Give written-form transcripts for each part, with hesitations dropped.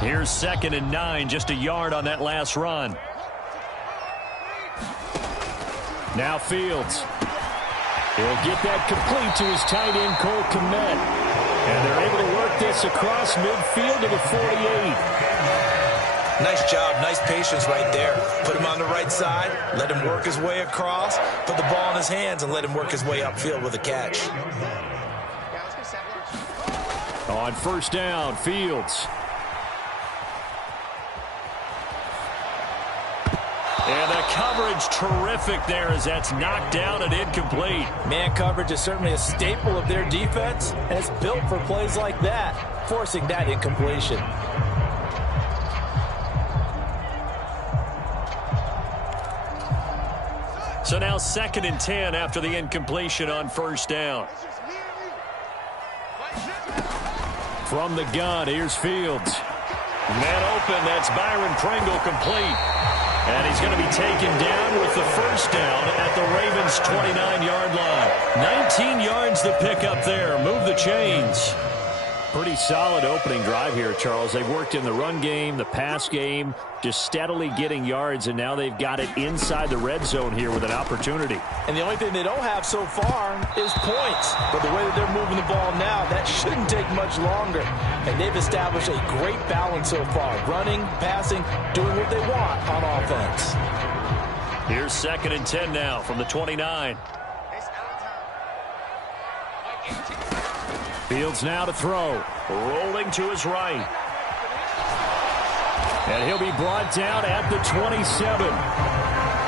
Here's 2nd and 9, just a yard on that last run. Now Fields. He'll get that complete to his tight end, Cole Kmet. And they're able to work this across midfield to the 48. Nice job, nice patience right there. Put him on the right side, let him work his way across, put the ball in his hands, and let him work his way upfield with a catch. On 1st down, Fields. And the coverage terrific there as that's knocked down and incomplete. Man coverage is certainly a staple of their defense, and it's built for plays like that, forcing that incompletion. So now 2nd and 10 after the incompletion on 1st down. From the gun, here's Fields. Man open, that's Byron Pringle complete. And he's going to be taken down with the 1st down at the Ravens' 29-yard line. 19 yards to pick up there. Move the chains. Pretty solid opening drive here, Charles. They've worked in the run game, the pass game, just steadily getting yards, and now they've got it inside the red zone here with an opportunity. And the only thing they don't have so far is points. But the way that they're moving the ball now, that shouldn't take much longer. And they've established a great balance so far. Running, passing, doing what they want on offense. Here's 2nd and 10 now from the 29. Fields now to throw. Rolling to his right. And he'll be brought down at the 27.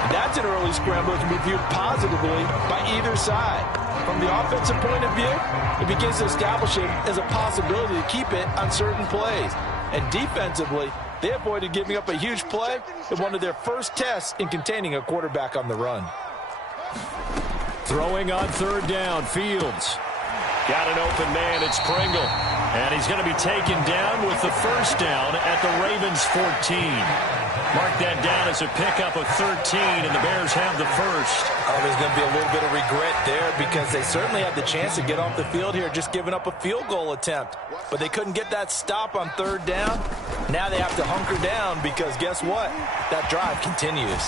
That's an early scramble that can be viewed positively by either side. From the offensive point of view, it begins to establish it as a possibility to keep it on certain plays. And defensively, they avoided giving up a huge play in one of their first tests in containing a quarterback on the run. Throwing on 3rd down, Fields. Got an open man, it's Pringle. And he's going to be taken down with the 1st down at the Ravens' 14. Mark that down as a pickup of 13, and the Bears have the 1st. Oh, there's going to be a little bit of regret there because they certainly had the chance to get off the field here, just giving up a field goal attempt. But they couldn't get that stop on 3rd down. Now they have to hunker down because guess what? That drive continues.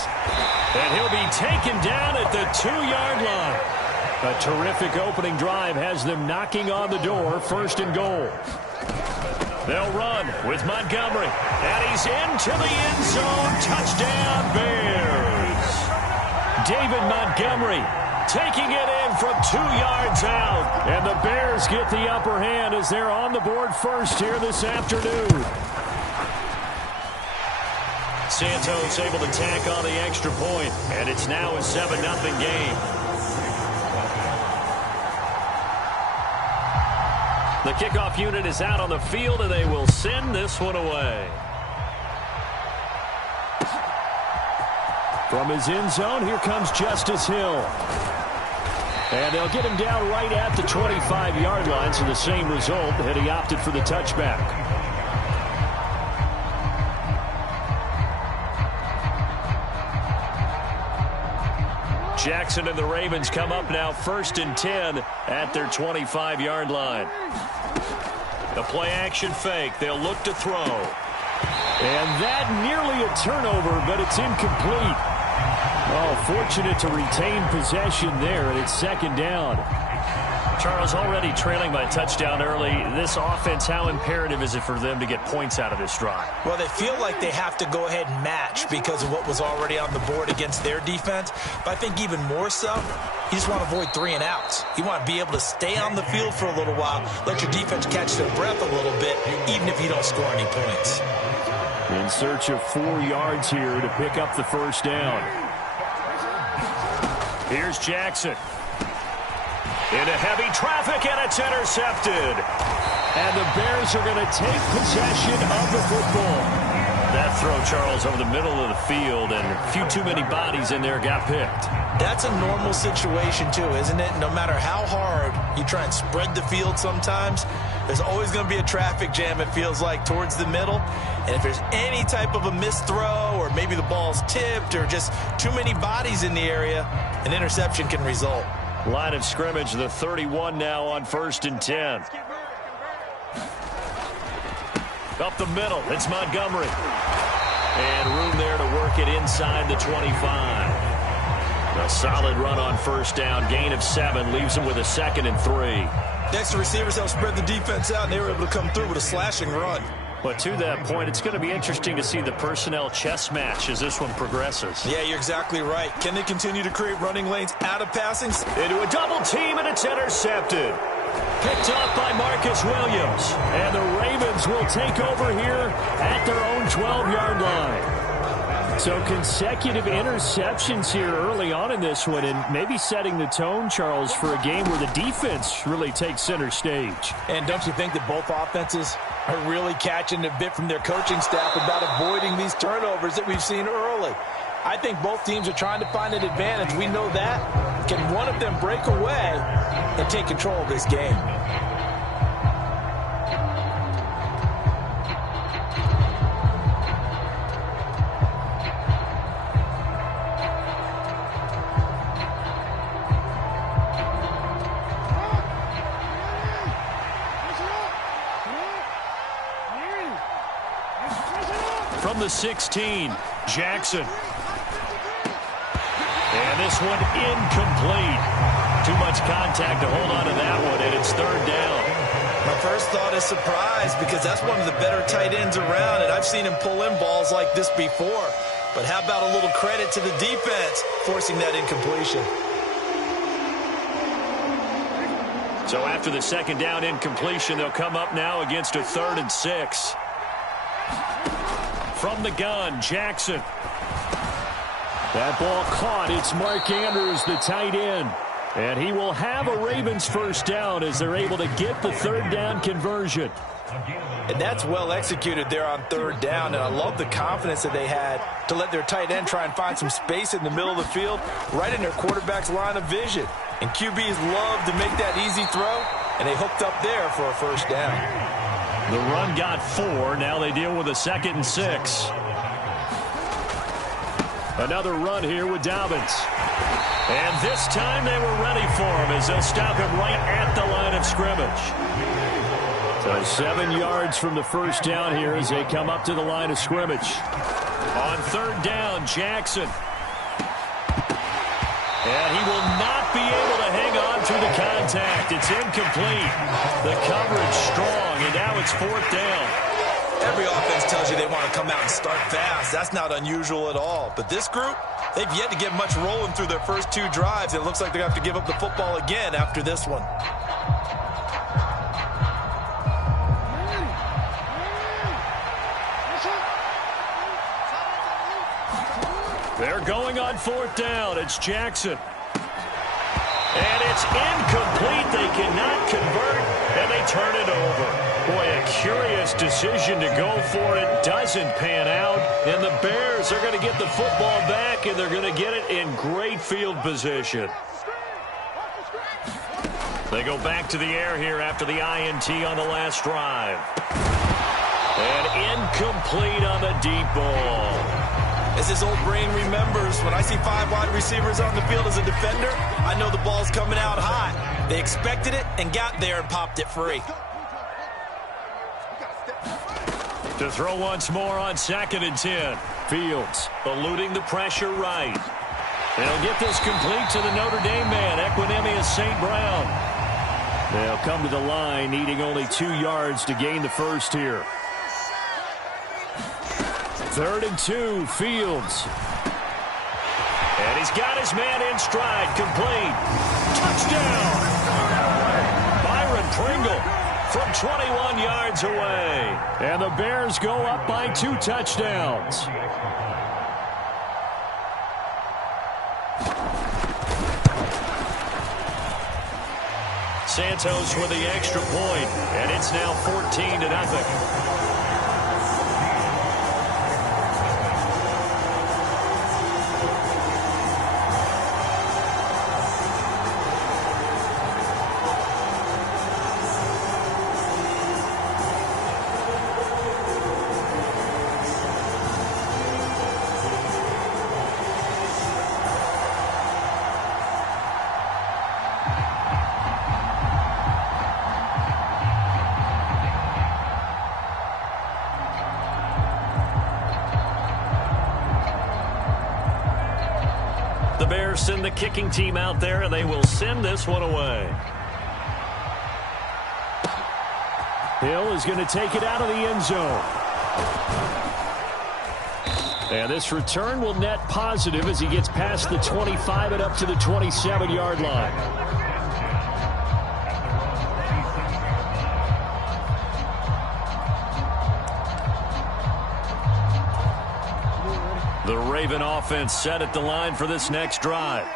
And he'll be taken down at the 2-yard line. A terrific opening drive has them knocking on the door, 1st and goal. They'll run with Montgomery. And he's into the end zone. Touchdown, Bears. David Montgomery taking it in from 2 yards out. And the Bears get the upper hand as they're on the board first here this afternoon. Santos able to tack on the extra point. And it's now a 7-0 game. The kickoff unit is out on the field, and they will send this one away. From his end zone, here comes Justice Hill. And they'll get him down right at the 25-yard line, so the same result, and he opted for the touchback. Jackson and the Ravens come up now 1st and 10 at their 25-yard line. The play-action fake. They'll look to throw. And that nearly a turnover, but it's incomplete. Oh, fortunate to retain possession there, and it's 2nd down. Charles, already trailing by a touchdown early. This offense, how imperative is it for them to get points out of this drive? Well, they feel like they have to go ahead and match because of what was already on the board against their defense. But I think even more so, you just want to avoid 3 and outs. You want to be able to stay on the field for a little while, let your defense catch their breath a little bit, even if you don't score any points. In search of 4 yards here to pick up the 1st down. Here's Jackson. Into heavy traffic, and it's intercepted. And the Bears are going to take possession of the football. That throw, Charles, over the middle of the field, and a few too many bodies in there got picked. That's a normal situation, too, isn't it? No matter how hard you try and spread the field sometimes, there's always going to be a traffic jam, it feels like, towards the middle. And if there's any type of a missed throw, or maybe the ball's tipped, or just too many bodies in the area, an interception can result. Line of scrimmage, the 31 now on 1st and 10. Up the middle, it's Montgomery. And room there to work it inside the 25. A solid run on first down. Gain of 7 leaves him with a 2nd and 3. Next, the receivers help spread the defense out, and they were able to come through with a slashing run. But to that point, it's going to be interesting to see the personnel chess match as this one progresses. Yeah, you're exactly right. Can they continue to create running lanes out of passings? Into a double team, and it's intercepted. Picked up by Marcus Williams. And the Ravens will take over here at their own 12-yard line. So consecutive interceptions here early on in this one, and maybe setting the tone, Charles, for a game where the defense really takes center stage. And don't you think that both offenses are really catching a bit from their coaching staff about avoiding these turnovers that we've seen early? I think both teams are trying to find an advantage. We know that. Can one of them break away and take control of this game? From the 16, Jackson. And this one incomplete. Too much contact to hold on to that one, and it's 3rd down. My first thought is surprise, because that's one of the better tight ends around, and I've seen him pull in balls like this before. But how about a little credit to the defense forcing that incompletion? So after the 2nd down incompletion, they'll come up now against a 3rd and 6. From the gun, Jackson. That ball caught. It's Mark Andrews, the tight end. And he will have a Ravens first down as they're able to get the 3rd down conversion. And that's well executed there on 3rd down. And I love the confidence that they had to let their tight end try and find some space in the middle of the field, right in their quarterback's line of vision. And QBs love to make that easy throw, and they hooked up there for a first down. The run got 4. Now they deal with a 2nd and 6. Another run here with Dobbins. And this time they were ready for him as they'll stop him right at the line of scrimmage. So 7 yards from the first down here as they come up to the line of scrimmage. On 3rd down, Jackson. And he will not be able to hang on through the contact. It's incomplete. The coverage strong, and now it's 4th down. Every offense tells you they want to come out and start fast. That's not unusual at all. But this group, they've yet to get much rolling through their first 2 drives. It looks like they're going to have to give up the football again after this one. They're going on 4th down. It's Jackson. And it's incomplete. They cannot convert, and they turn it over. Boy, a curious decision to go for it. Doesn't pan out. And the Bears are going to get the football back, and they're going to get it in great field position. They go back to the air here after the INT on the last drive. And incomplete on the deep ball. As his old brain remembers, when I see 5 wide receivers on the field as a defender, I know the ball's coming out hot. They expected it and got there and popped it free. To throw once more on 2nd and 10. Fields eluding the pressure right. They'll get this complete to the Notre Dame man, Equinemius St. Brown. They'll come to the line, needing only 2 yards to gain the first here. 3rd and 2, Fields. And he's got his man in stride, complete. Touchdown! Byron Pringle from 21 yards away. And the Bears go up by 2 touchdowns. Santos with the extra point, and it's now 14-0. Bears send the kicking team out there, and they will send this one away. Hill is going to take it out of the end zone. And this return will net positive as he gets past the 25 and up to the 27-yard line. The Raven offense set at the line for this next drive.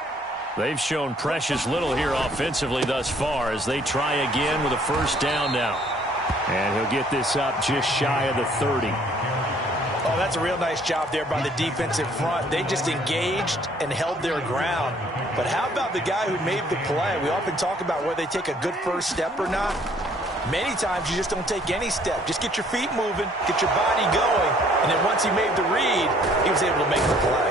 They've shown precious little here offensively thus far as they try again with a first down now. And he'll get this up just shy of the 30. Oh, that's a real nice job there by the defensive front. They just engaged and held their ground. But how about the guy who made the play? We often talk about whether they take a good first step or not. Many times you just don't take any step. Just get your feet moving, get your body going, and then once he made the read, he was able to make the play.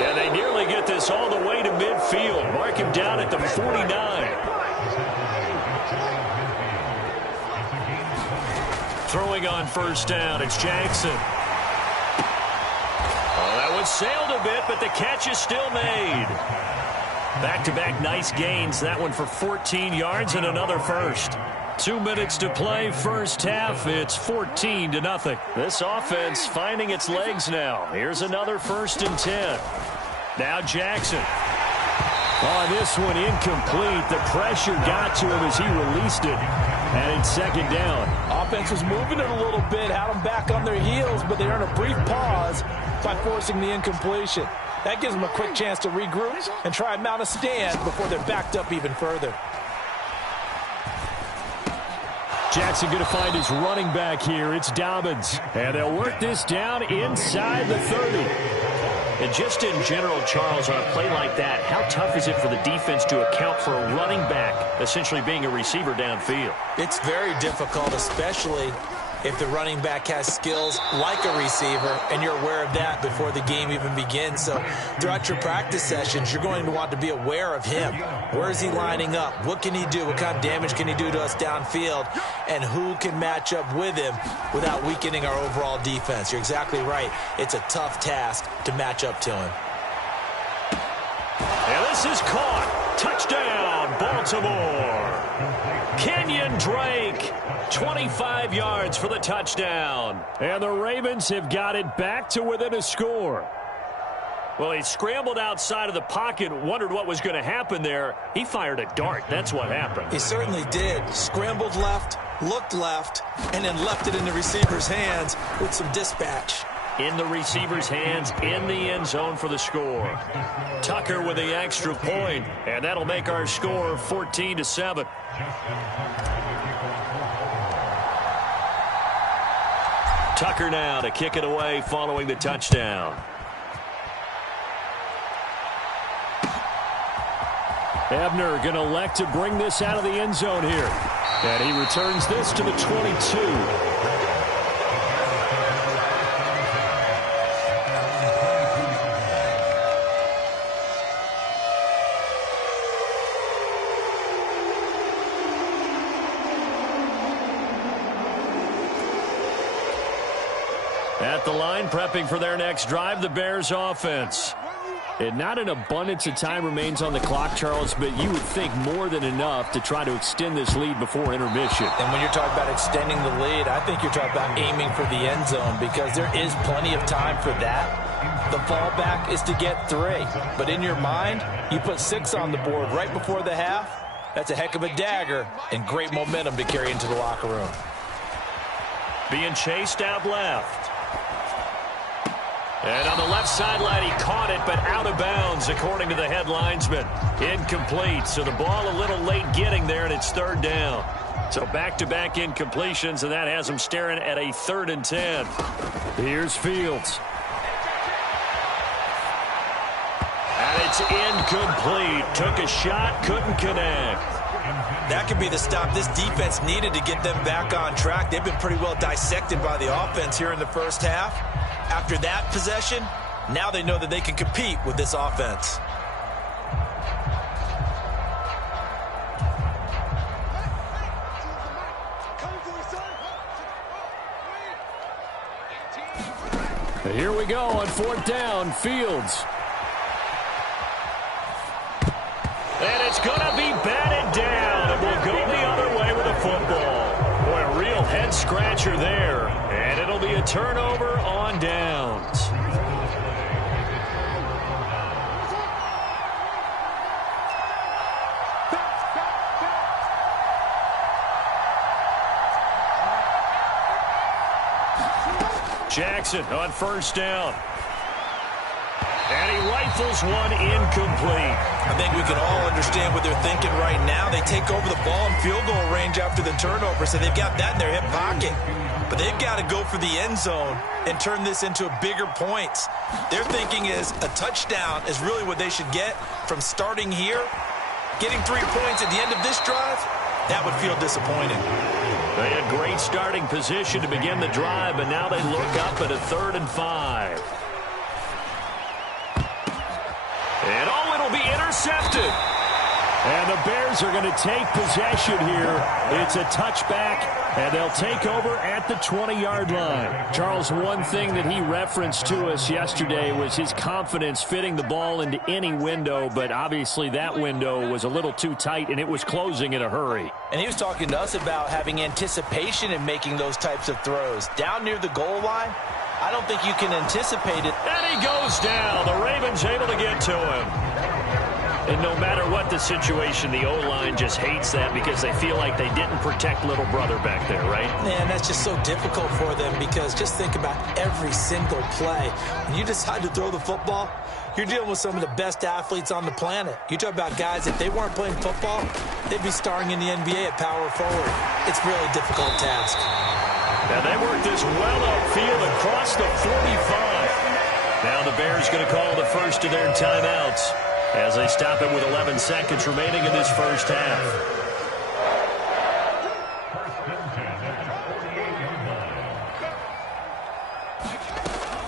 And they nearly get this all the way to midfield. Mark him down at the 49. Throwing on first down, it's Jackson. Oh, that one sailed a bit, but the catch is still made. Back-to-back nice gains. That one for 14 yards and another first. 2 minutes to play, first half. It's 14-0. This offense finding its legs now. Here's another 1st and 10. Now Jackson. On this one, incomplete. The pressure got to him as he released it. And it's 2nd down. Offense was moving it a little bit, had them back on their heels, but they earned a brief pause by forcing the incompletion. That gives them a quick chance to regroup and try and mount a stand before they're backed up even further. Jackson going to find his running back here. It's Dobbins. And they'll work this down inside the 30. And just in general, Charles, on a play like that, how tough is it for the defense to account for a running back essentially being a receiver downfield? It's very difficult, especially if the running back has skills like a receiver, and you're aware of that before the game even begins. So throughout your practice sessions, you're going to want to be aware of him. Where is he lining up? What can he do? What kind of damage can he do to us downfield? And who can match up with him without weakening our overall defense? You're exactly right. It's a tough task to match up to him. And this is caught. Touchdown, Baltimore. Kenyon Drake, 25 yards for the touchdown. And the Ravens have got it back to within a score. Well, he scrambled outside of the pocket, wondered what was going to happen there. He fired a dart. That's what happened. He certainly did. Scrambled left, looked left, and then left it in the receiver's hands with some dispatch. In the receiver's hands, in the end zone for the score. Tucker with the extra point, and that'll make our score 14-7. Tucker now to kick it away following the touchdown. Ebner going to elect to bring this out of the end zone here. And he returns this to the 22. At the line, prepping for their next drive, the Bears offense. And not an abundance of time remains on the clock, Charles, but you would think more than enough to try to extend this lead before intermission. And when you're talking about extending the lead, I think you're talking about aiming for the end zone because there is plenty of time for that. The fallback is to get 3. But in your mind, you put 6 on the board right before the half. That's a heck of a dagger and great momentum to carry into the locker room. Being chased out left. And on the left sideline, he caught it, but out of bounds, according to the head linesman. Incomplete, so the ball a little late getting there, and it's 3rd down. So back-to-back incompletions, and that has him staring at a 3rd and 10. Here's Fields. And it's incomplete. Took a shot, couldn't connect. That could be the stop this defense needed to get them back on track. They've been pretty well dissected by the offense here in the first half. After that possession, now they know that they can compete with this offense. Here we go on 4th down. Fields. And it's going to be batted down, and we'll go the other way with the football. Boy, a real head-scratcher there, and it'll be a turnover on downs. Jackson on first down. And he rifles one incomplete. I think we can all understand what they're thinking right now. They take over the ball in field goal range after the turnover, so they've got that in their hip pocket. But they've got to go for the end zone and turn this into bigger points. Their thinking is a touchdown is really what they should get from starting here. Getting 3 points at the end of this drive, that would feel disappointing. They had great starting position to begin the drive, but now they look up at a 3rd and 5. And it'll be intercepted. And the Bears are going to take possession here. It's a touchback, and they'll take over at the 20-yard line. Charles, one thing that he referenced to us yesterday was his confidence fitting the ball into any window, but obviously that window was a little too tight, and it was closing in a hurry. And he was talking to us about having anticipation in making those types of throws. Down near the goal line, I don't think you can anticipate it. And he goes down. The Ravens able to get to him. And no matter what the situation, the O-line just hates that because they feel like they didn't protect little brother back there, right? Man, that's just so difficult for them because just think about every single play. When you decide to throw the football, you're dealing with some of the best athletes on the planet. You talk about guys, if they weren't playing football, they'd be starring in the NBA at power forward. It's a really difficult task. And they work this well upfield across the 45. Now the Bears going to call the first of their timeouts as they stop it with 11 seconds remaining in this first half.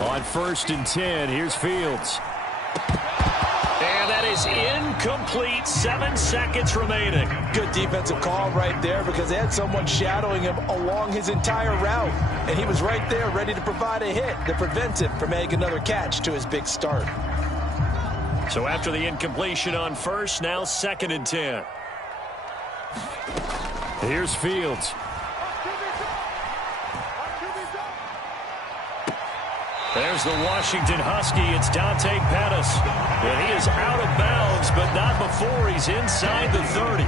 On 1st and 10, here's Fields. And that is incomplete. 7 seconds remaining. Good defensive call right there because they had someone shadowing him along his entire route. And he was right there ready to provide a hit to prevent him from making another catch to his big start. So after the incompletion on first, now 2nd and 10. Here's Fields. There's the Washington Husky. It's Dante Pettis. And he is out of bounds, but not before he's inside the 30.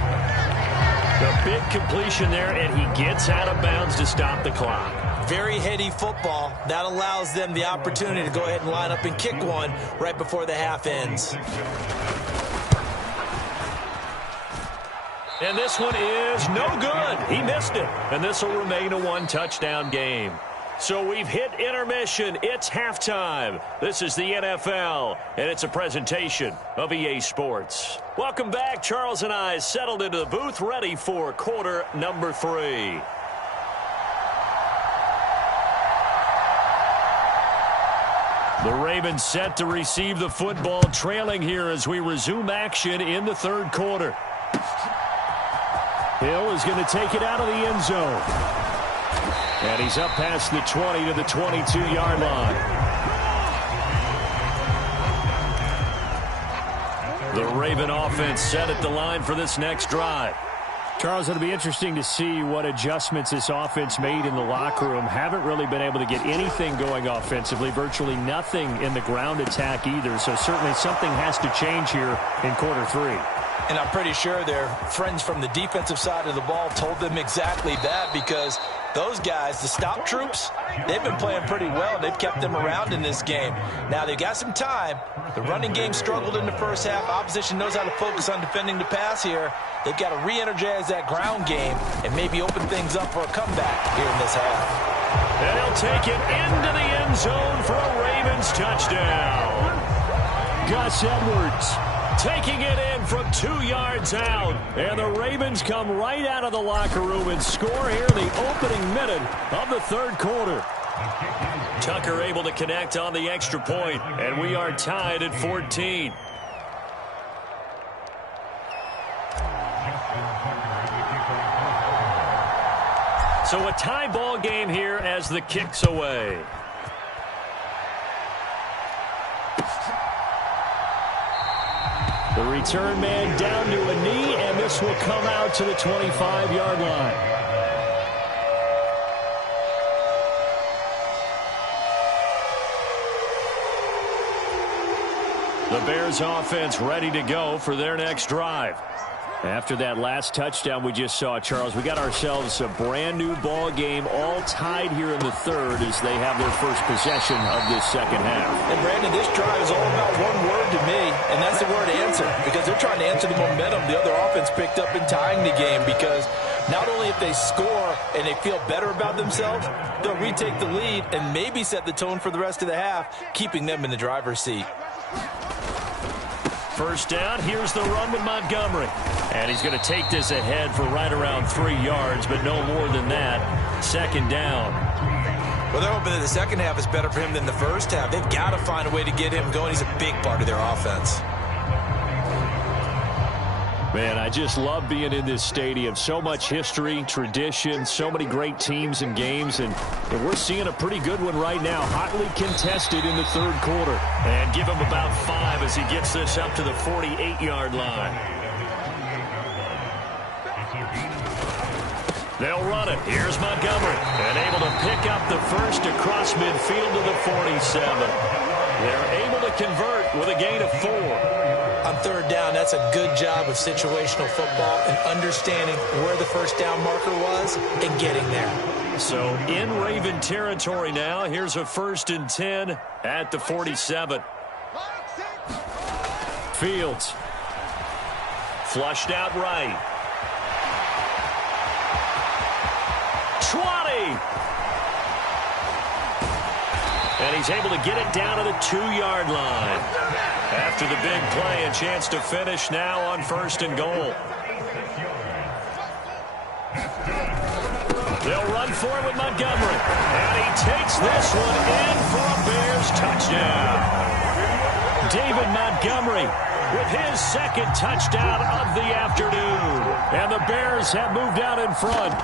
A big completion there, and he gets out of bounds to stop the clock. Very heady football. That allows them the opportunity to go ahead and line up and kick one right before the half ends. And this one is no good. He missed it. And this will remain a 1-touchdown game. So we've hit intermission. It's halftime. This is the NFL, and it's a presentation of EA Sports. Welcome back. Charles and I settled into the booth, ready for quarter number 3. The Ravens set to receive the football, trailing here as we resume action in the 3rd quarter. Hill is going to take it out of the end zone. And he's up past the 20 to the 22-yard line. The Raven offense set at the line for this next drive. Charles, it'll be interesting to see what adjustments this offense made in the locker room. Haven't really been able to get anything going offensively, virtually nothing in the ground attack either. So certainly something has to change here in quarter 3. And I'm pretty sure their friends from the defensive side of the ball told them exactly that because those guys, the stop troops, they've been playing pretty well. They've kept them around in this game. Now, they've got some time. The running game struggled in the first half. Opposition knows how to focus on defending the pass here. They've got to re-energize that ground game and maybe open things up for a comeback here in this half. And he'll take it into the end zone for a Ravens touchdown. Gus Edwards taking it in from 2 yards out. And the Ravens come right out of the locker room and score here in the opening minute of the 3rd quarter. Tucker able to connect on the extra point, and we are tied at 14. So a tie ball game here as the kick's away. The return man down to a knee, and this will come out to the 25-yard line. The Bears offense ready to go for their next drive. After that last touchdown we just saw, Charles, we got ourselves a brand new ball game, all tied here in the third as they have their first possession of this second half. And Brandon, this drive is all about one word to me, and that's the word answer, because they're trying to answer the momentum the other offense picked up in tying the game, because not only if they score and they feel better about themselves, they'll retake the lead and maybe set the tone for the rest of the half, keeping them in the driver's seat. First down, here's the run with Montgomery. And he's going to take this ahead for right around 3 yards, but no more than that. Second down. Well, they're hoping that the second half is better for him than the first half. They've got to find a way to get him going. He's a big part of their offense. Man, I just love being in this stadium. So much history, tradition, so many great teams and games, and we're seeing a pretty good one right now. Hotly contested in the third quarter. And give him about 5 as he gets this up to the 48-yard line. They'll run it. Here's Montgomery. And able to pick up the first across midfield to the 47. They're able to convert with a gain of 4. On third down, that's a good job of situational football and understanding where the first down marker was and getting there. So in Raven territory now, here's a 1st and 10 at the 47. Fields. Flushed out right. 20. And he's able to get it down to the 2-yard line. After the big play, a chance to finish now on 1st and goal. They'll run for it with Montgomery. And he takes this one in for a Bears touchdown. David Montgomery with his second touchdown of the afternoon. And the Bears have moved out in front.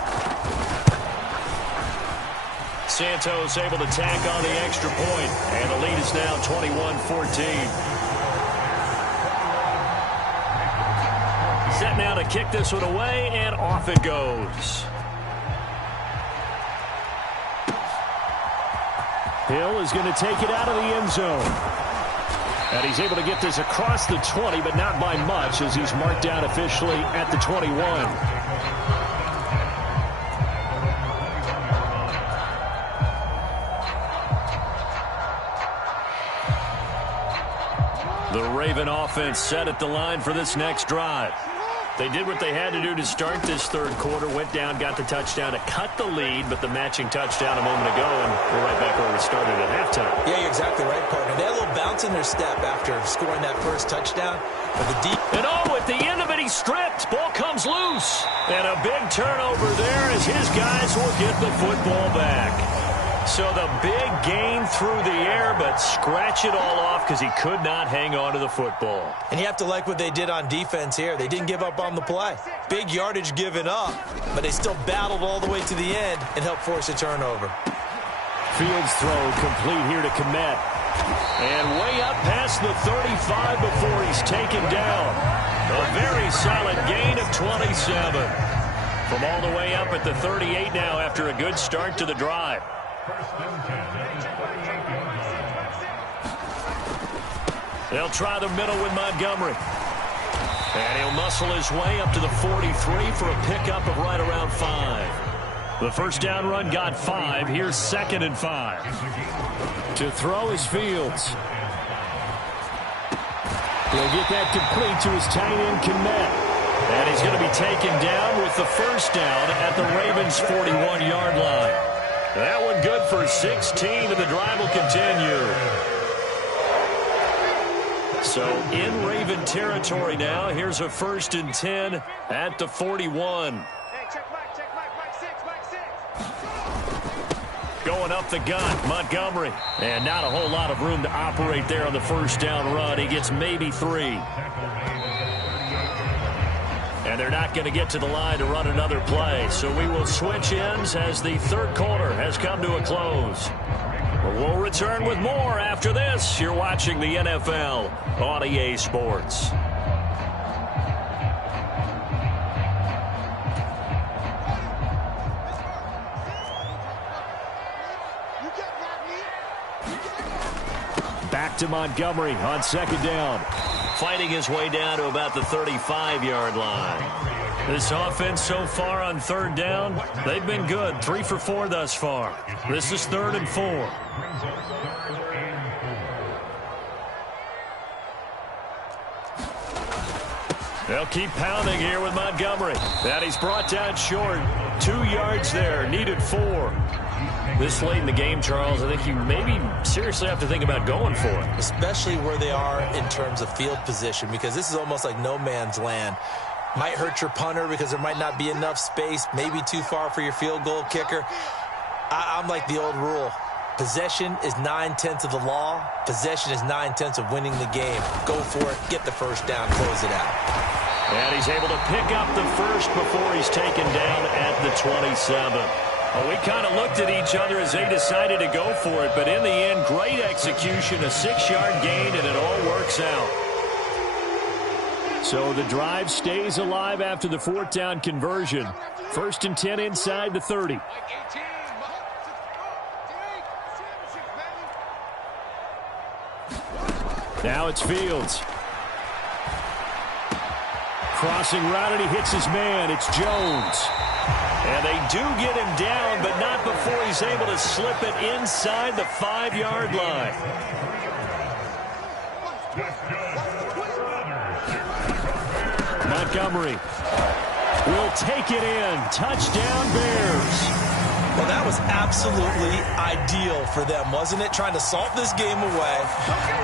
Santos able to tack on the extra point, and the lead is now 21-14. Set now to kick this one away, and off it goes. Hill is going to take it out of the end zone. And he's able to get this across the 20, but not by much, as he's marked down officially at the 21. The Raven offense set at the line for this next drive. They did what they had to do to start this third quarter, went down, got the touchdown to cut the lead, but the matching touchdown a moment ago, and we're right back where we started at halftime. Yeah, you're exactly right, partner. They had a little bounce in their step after scoring that first touchdown. But the deep... And at the end of it, he's stripped. Ball comes loose. And a big turnover there as his guys will get the football back. So the big gain through the air, but scratch it all off because he could not hang on to the football. And you have to like what they did on defense here. They didn't give up on the play. Big yardage given up, but they still battled all the way to the end and helped force a turnover. Fields throw complete here to Komet. And way up past the 35 before he's taken down. A very solid gain of 27. From all the way up at the 38 now after a good start to the drive. They'll try the middle with Montgomery. And he'll muscle his way up to the 43 for a pickup of right around 5. The first down run got 5. Here's 2nd and 5. To throw is Fields. He'll get that complete to his tight end, Komet. And he's going to be taken down with the first down at the Ravens' 41-yard line. That one good for 16, and the drive will continue. So in Raven territory now, here's a 1st and 10 at the 41. Going up the gut, Montgomery. And not a whole lot of room to operate there on the first down run. He gets maybe 3. And they're not going to get to the line to run another play. So we will switch ends as the third quarter has come to a close. We'll return with more after this. You're watching the NFL on EA Sports. Back to Montgomery on second down. Fighting his way down to about the 35-yard line. This offense so far on third down, they've been good. 3 for 4 thus far. This is 3rd and 4. They'll keep pounding here with Montgomery. And he's brought down short. 2 yards there. Needed 4. This late in the game, Charles, I think you maybe seriously have to think about going for it. Especially where they are in terms of field position, because this is almost like no man's land. Might hurt your punter because there might not be enough space, maybe too far for your field goal kicker. I'm like the old rule. Possession is 9/10 of the law. Possession is 9/10 of winning the game. Go for it, get the first down, close it out. And he's able to pick up the first before he's taken down at the 27. Well, we kind of looked at each other as they decided to go for it, but in the end, great execution, a 6-yard gain, and it all works out. So the drive stays alive after the 4th down conversion. 1st and 10 inside the 30. Now it's Fields. Crossing route, and he hits his man. It's Jones. And they do get him down, but not before he's able to slip it inside the 5-yard line. Montgomery will take it in. Touchdown, Bears. Well, that was absolutely ideal for them, wasn't it? Trying to salt this game away.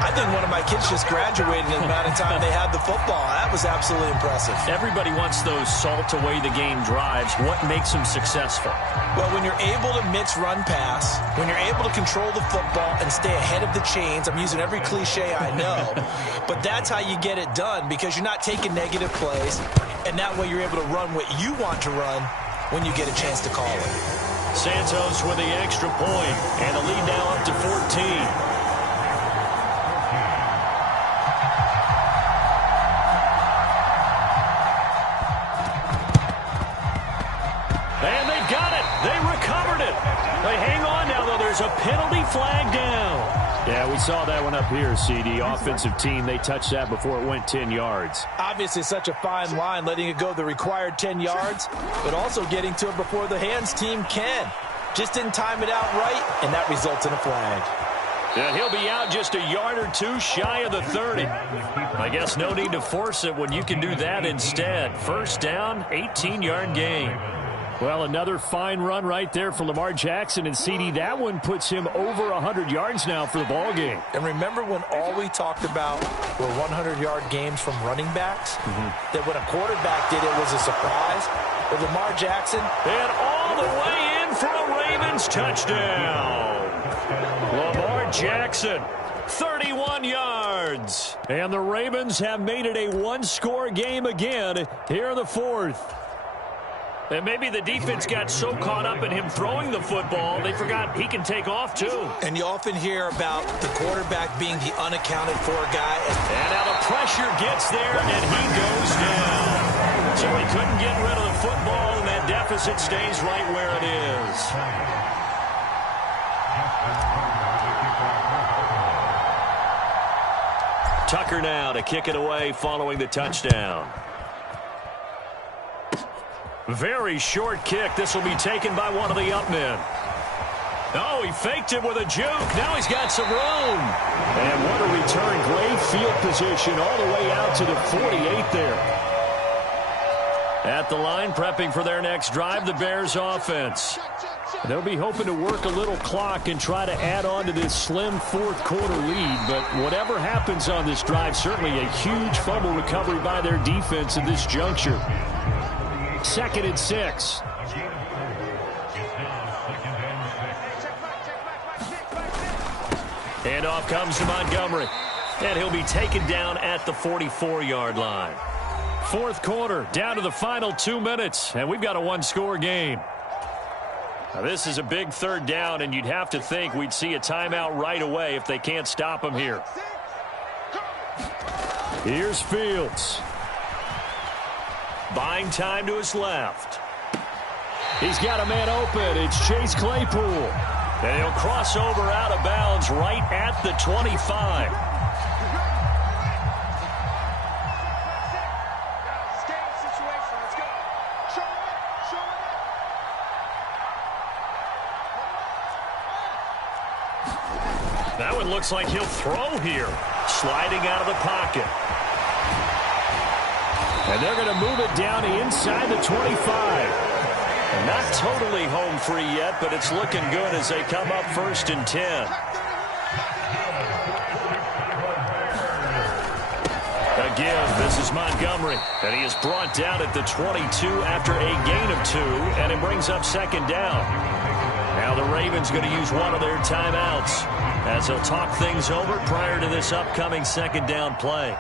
I think one of my kids just graduated in the amount of time they had the football. That was absolutely impressive. Everybody wants those salt-away-the-game drives. What makes them successful? Well, when you're able to mix run-pass, when you're able to control the football and stay ahead of the chains, I'm using every cliche I know, but that's how you get it done, because you're not taking negative plays, and that way you're able to run what you want to run when you get a chance to call it. Santos with the extra point, and the lead now up to 14. And they got it. They recovered it. They hang on now, though. There's a penalty flag down. Yeah, we saw that one up here, CD. Offensive team, they touched that before it went 10 yards. Obviously, such a fine line, letting it go the required 10 yards, but also getting to it before the hands team can. Just didn't time it out right, and that results in a flag. And he'll be out just a yard or two shy of the 30. I guess no need to force it when you can do that instead. 1st down, 18-yard gain. Well, another fine run right there for Lamar Jackson, and CD, that one puts him over 100 yards now for the ball game. And remember when all we talked about were 100-yard games from running backs? That when a quarterback did it was a surprise? With Lamar Jackson. And all the way in for a Ravens touchdown. Lamar Jackson, 31 yards. And the Ravens have made it a one-score game again here in the 4th. And maybe the defense got so caught up in him throwing the football, they forgot he can take off, too. And you often hear about the quarterback being the unaccounted-for guy. And now the pressure gets there, and he goes down. So he couldn't get rid of the football, and that deficit stays right where it is. Tucker now to kick it away following the touchdown. Very short kick. This will be taken by one of the up men. Oh, he faked it with a juke. Now he's got some room. And what a return. Great field position all the way out to the 48 there. At the line, prepping for their next drive, the Bears offense. They'll be hoping to work a little clock and try to add on to this slim 4th quarter lead. But whatever happens on this drive, certainly a huge fumble recovery by their defense at this juncture. 2nd and 6. And off comes to Montgomery. And he'll be taken down at the 44-yard line. 4th quarter, down to the final 2 minutes, and we've got a one-score game. Now, this is a big 3rd down, and you'd have to think we'd see a timeout right away if they can't stop him here. Here's Fields. Buying time to his left. He's got a man open. It's Chase Claypool. And he'll cross over out of bounds right at the 25. That one looks like he'll throw here. Sliding out of the pocket. And they're going to move it down inside the 25. Not totally home free yet, but it's looking good as they come up 1st and 10. A give. This is Montgomery. And he is brought down at the 22 after a gain of 2, and it brings up 2nd down. Now the Ravens going to use one of their timeouts as they'll talk things over prior to this upcoming 2nd down play.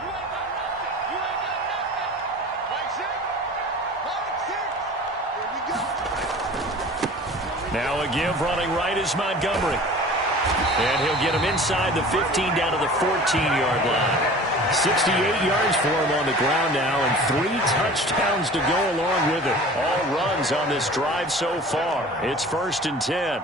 Now a give running right is Montgomery. And he'll get him inside the 15 down to the 14-yard line. 68 yards for him on the ground now and 3 touchdowns to go along with it. All runs on this drive so far. It's 1st and 10.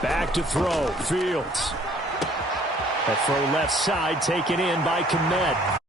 Back to throw. Fields. A throw left side taken in by Kmet.